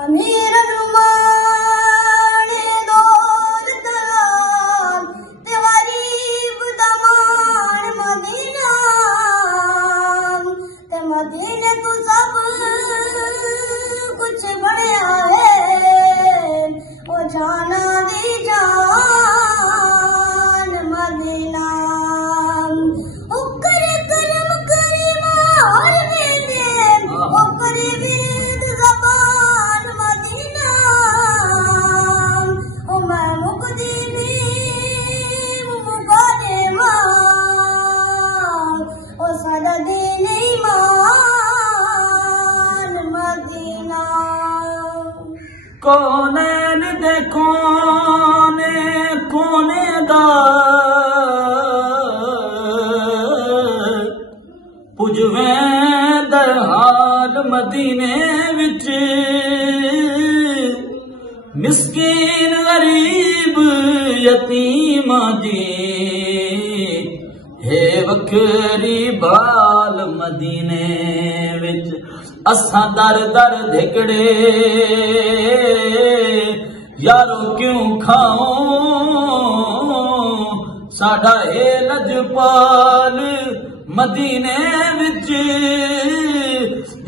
अमीर नुमाने दौलत लाल ते गरीब दमान मदीना ते मदीने तू सब कुछ बनया है ओ जाना दी जान मदीना उकर करम करीमा और मेरे उकर बिरद ज़बान मदीना ओ मैं मुकदी दी मुकादे मां ओ सादा दीन ईमान मदीना कोनैन दे कोने कोने दा पुजवें दरहाल मदीने विच मिस्कीन गरीब यतीमां दी हे वखरी बाल मदीने विच असां दर दर धिकड़े यारो क्यों खाओ साडा ए लजपाल मदीने विच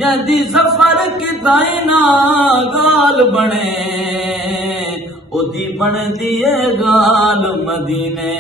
जदी सफर किताई ना गाल बने ओदी बनदी है गाल मदीने